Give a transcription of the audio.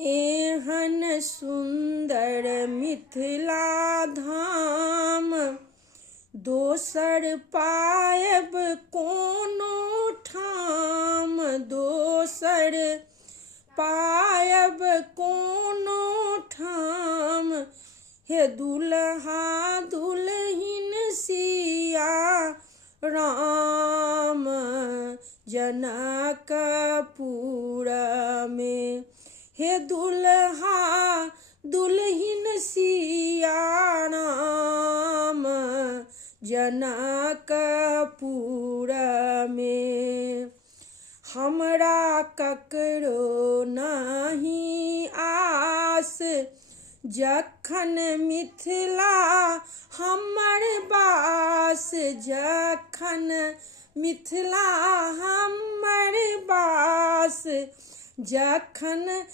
एहन सुंदर मिथिला धाम दोसर पायब कोनो ठाम, दोसर पायब कोनो ठाम। हे दुल्हा दुल्हिन सिया राम जनकपुर में। हे दुल्हा दुल्हिन सिया राम जनकपुर में। हमरा ककरो नहीं आस, जखन मिथिला हमर बास, जखन मिथिला हमर बास, जखन